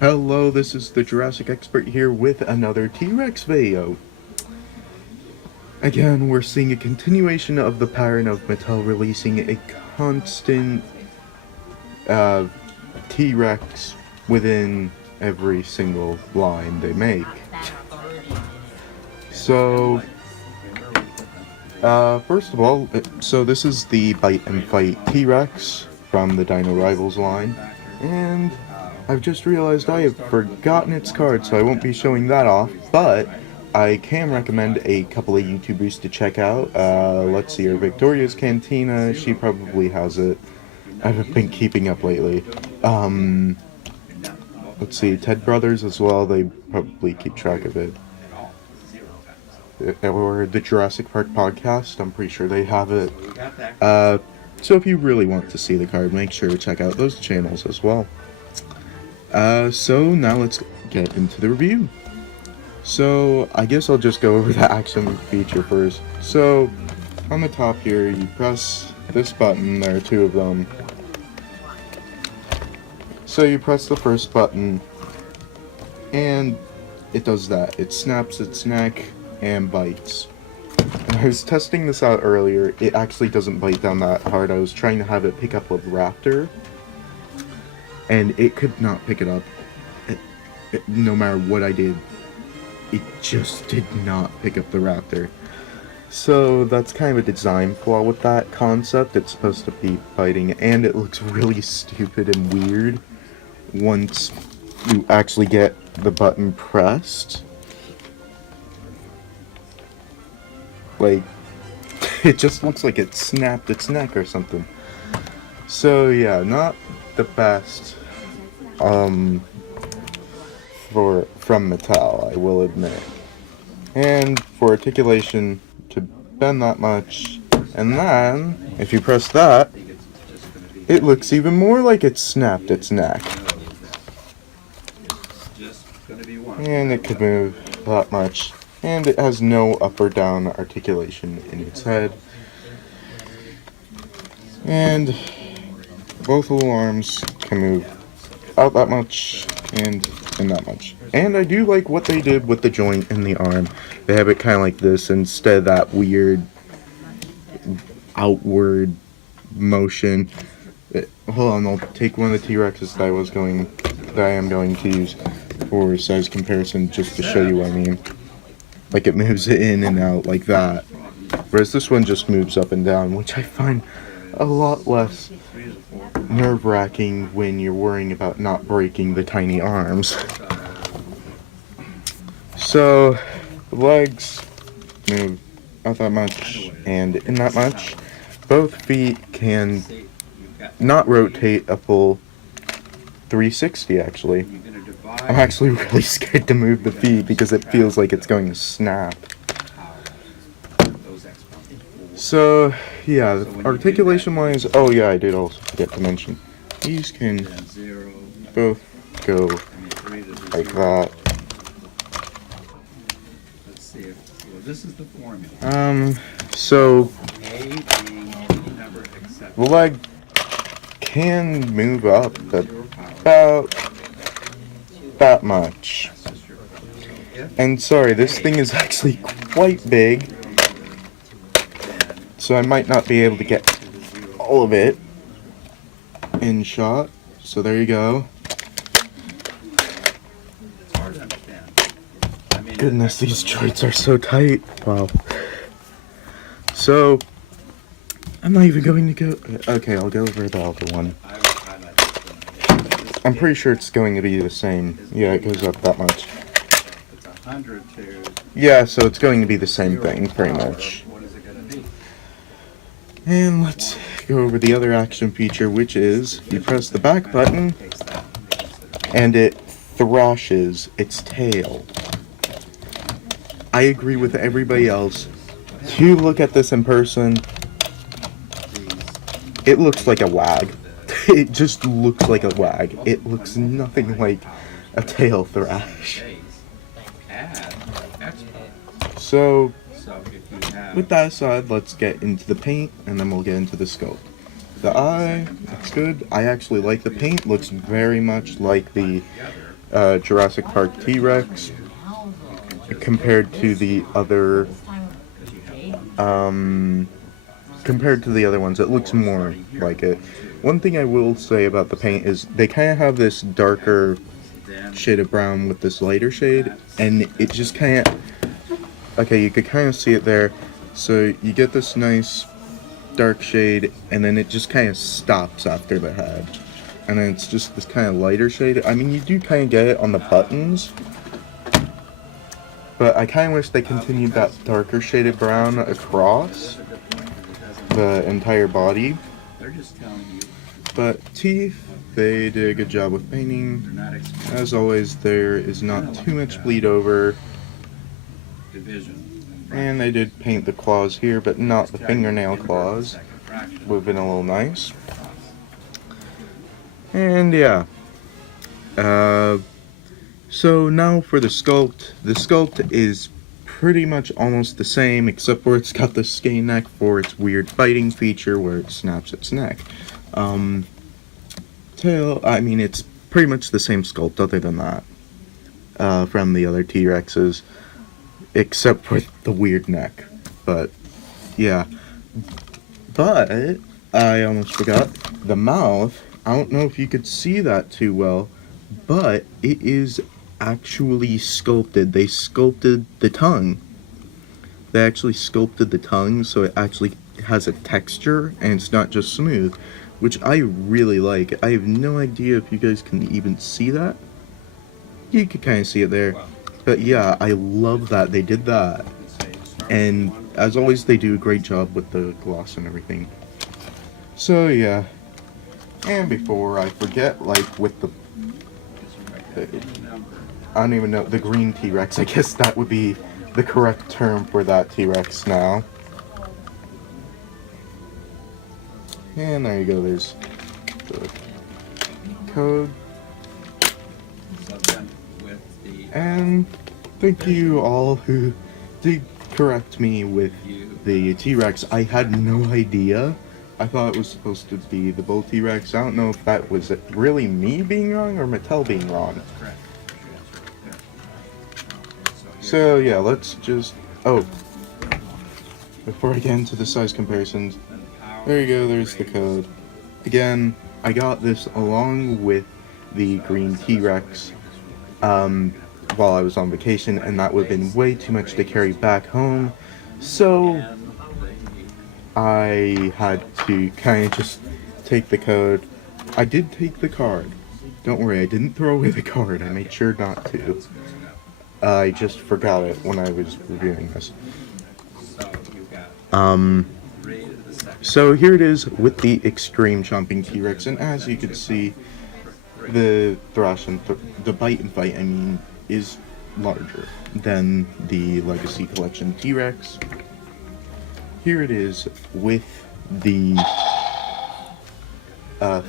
Hello, this is the Jurassic expert here with another T-Rex video. Again, we're seeing a continuation of the pattern of Mattel releasing a constant T-Rex within every single line they make. So, first of all, this is the Bite and Fight T-Rex from the Dino Rivals line, and I've just realized I have forgotten its card, so I won't be showing that off, but I can recommend a couple of YouTubers to check out. Let's see here, Victoria's Cantina, she probably has it. I haven't been keeping up lately. Let's see, Ted Brothers as well, they probably keep track of it. Or the Jurassic Park podcast, I'm pretty sure they have it. So if you really want to see the card, make sure to check out those channels as well. So now let's get into the review. So I guess I'll just go over the action feature first. So on the top here, you press this button, there are two of them. So you press the first button, and it does that. It snaps its neck and bites. And I was testing this out earlier, it actually doesn't bite down that hard. I was trying to have it pick up a raptor, and it could not pick it up. No matter what I did, it just did not pick up the raptor. So that's kind of a design flaw with that concept. It's supposed to be biting, and it looks really stupid and weird once you actually get the button pressed. Like, it just looks like it snapped its neck or something. So yeah, not the best from Mattel, I will admit. And for articulation to bend that much, and then if you press that, it looks even more like it snapped its neck. And it could move that much, and it has no up or down articulation in its head. And both little arms can move out that much and that much. And I do like what they did with the joint in the arm. They have it kind of like this instead of that weird outward motion. Hold on, I'll take one of the T-Rexes that I am going to use for size comparison just to show you what I mean. Like, it moves it in and out like that. Whereas this one just moves up and down, which I find a lot less nerve-wracking when you're worrying about not breaking the tiny arms. So, the legs move out that much and in that much. Both feet can not rotate a full 360, actually. I'm actually really scared to move the feet because it feels like it's going to snap. So, yeah, articulation-wise, oh yeah, I did also forget to mention, these can both go like that. So, the leg can move up about that much. And sorry, this thing is actually quite big, so I might not be able to get all of it in shot. So there you go. Goodness, these joints are so tight. Wow. So, I'm not even going to go... Okay, I'll go over the other one. I'm pretty sure it's going to be the same. Yeah, it goes up that much. Yeah, so it's going to be the same thing, pretty much. And let's go over the other action feature, which is you press the back button and it thrashes its tail. I agree with everybody else. You look at this in person, it looks like a wag. It just looks like a wag. It looks nothing like a tail thrash. So, with that aside, let's get into the paint, and then we'll get into the sculpt. The eye, that's good. I actually like the paint. Looks very much like the Jurassic Park T-Rex compared to the other ones. It looks more like it. One thing I will say about the paint is they kind of have this darker shade of brown with this lighter shade, and it just kind of, okay, you could kind of see it there. So you get this nice dark shade, and then it just kind of stops after the head, and then it's just this kind of lighter shade. I mean, you do kind of get it on the buttons, but I kind of wish they continued that darker shaded brown across the entire body. But teeth, they did a good job with painting. As always, there is not too much bleed over. And they did paint the claws here, but not the fingernail claws. Would have been a little nice. And yeah. So now for the sculpt. The sculpt is pretty much almost the same, except for it's got the skinny neck for its weird biting feature where it snaps its neck. Tail, I mean, it's pretty much the same sculpt other than that, from the other T-Rexes, except for the weird neck. But yeah, but I almost forgot the mouth. I don't know if you could see that too well, but it is actually sculpted. They sculpted the tongue. They actually sculpted the tongue so it actually has a texture and it's not just smooth, which I really like. I have no idea if you guys can even see that. You can kind of see it there. But yeah, I love that they did that. And as always, they do a great job with the gloss and everything. So yeah. And before I forget, like with the I don't even know, the green T-Rex, I guess that would be the correct term for that T-Rex now. And there you go, there's the code. And thank you all who did correct me with the T-Rex. I had no idea. I thought it was supposed to be the bull T-Rex. I don't know if that was really me being wrong or Mattel being wrong. So yeah, let's just, before I get into the size comparisons, there you go, there's the code. Again, I got this along with the green T-Rex while I was on vacation, and that would have been way too much to carry back home, so I had to kind of just take the code. I did take the card. Don't worry, I didn't throw away the card. I made sure not to. I just forgot it when I was reviewing this. So here it is with the Extreme Chomping T-Rex, and as you can see, the thrash and the bite and fight, I mean, is larger than the Legacy Collection T-Rex. Here it is with the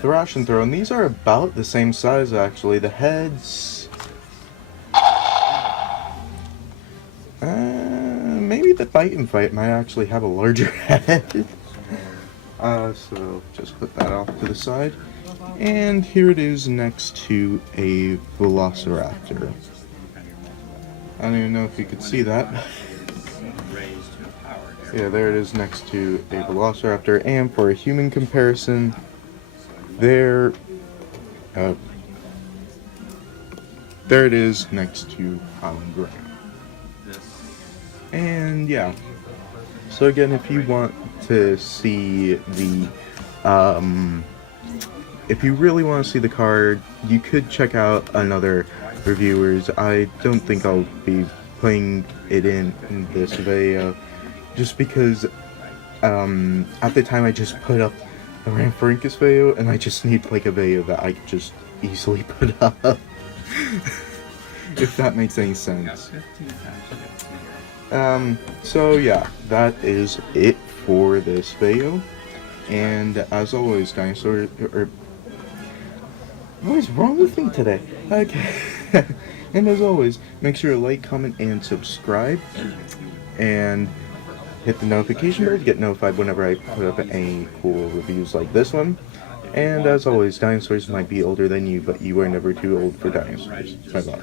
thrash and throw, and these are about the same size actually. The heads, maybe the bite and fight might actually have a larger head. So just put that off to the side. And here it is next to a Velociraptor. I don't even know if you could see that. Yeah, there it is next to a Velociraptor. And for a human comparison, there it is next to Alan Graham. And yeah. So again, if you want to see the, if you really want to see the card, you could check out another reviewers. I don't think I'll be putting it in this video, just because at the time I just put up a Ranfrinkus video, and I just need like a video that I could just easily put up. If that makes any sense. So yeah, that is it for this video. And as always, dinosaurs, what is wrong with me today? Okay. And as always, make sure to like, comment, and subscribe. And hit the notification bell to get notified whenever I put up any cool reviews like this one. And as always, dinosaurs might be older than you, but you are never too old for dinosaurs. Bye bye.